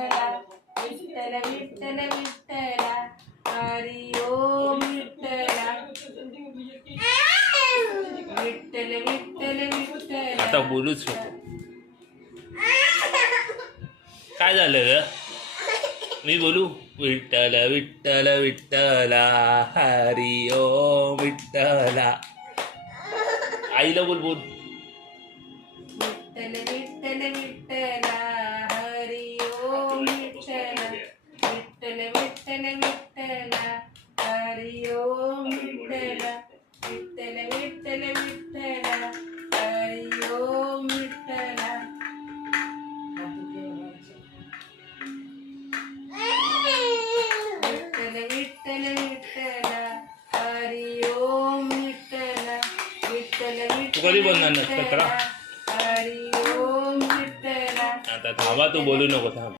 विठ्ठल विठ्ठल विठ्ठला हरी ओम विठ्ठला विठ्ठल विठ्ठल विठ्ठला. आता बोलूच नको. काय झालं ग? मी बोलू? विठ्ठल विठ्ठल विठ्ठला हरी ओम विठ्ठला. आईला बोल बोल. विठ्ठल विठ्ठल विठ्ठला हरी ओम विठ्ठला विठ्ठल विठ्ठल विठ्ठला हरी ओम विठ्ठला विठ्ठल विठ्ठल विठ्ठला हरी ओम विठ्ठला. विठ्ठल विठ्ठल विठ्ठला हरी ओम विठ्ठला विठ्ठल तू कधी बोलणार विठ्ठल नसतं करा. हरी ओम विठ्ठला. आता थांबा, तू बोलू नको. थांब.